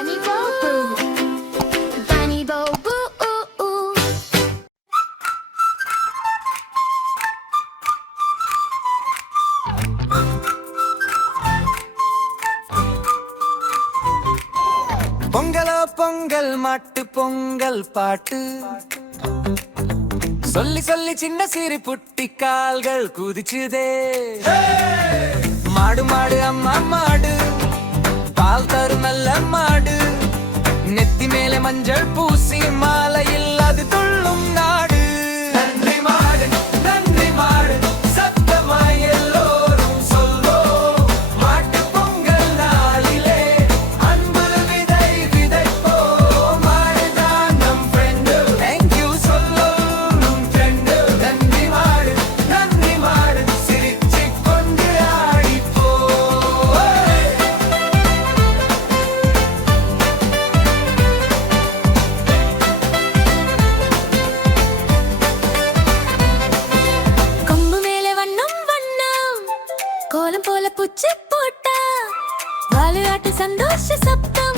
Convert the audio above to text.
Bunny Boo Boo, Bunny Boo Boo. பொங்கலோ பொங்கல் மாட்டு பொங்கல் பாட்டு சொல்லி சொல்லி சின்ன சிறு புட்டி கால்கள் குதிச்சுதே. மாடு மாடு அம்மா மாடு, பால் தரும் நல்ல மாடு, நெத்தி மேலே மஞ்சள் பூசி மாலையில் அது துள்ளும் நாடு. நன்றி மாடு நன்றி மாடு, சத்தமாய் எல்லோரும் சொல்வோம். மாட்டு பொங்கல் நாளிலே அன்பு விதை விதைப்போம். மாடுதான் நம் ஃப்ரெண்டு, தேங்க்யூ சொல்லும் ஃப்ரெண்டு. நன்றி மாடு சிரிச்சு கொண்டு ஆடிப்போ. கொம்பு மேலே வண்ணம் வண்ணம் கோலம் போல பூச்சி போட்டா வாழு ஆட்டு சந்தோஷ சப்தம்.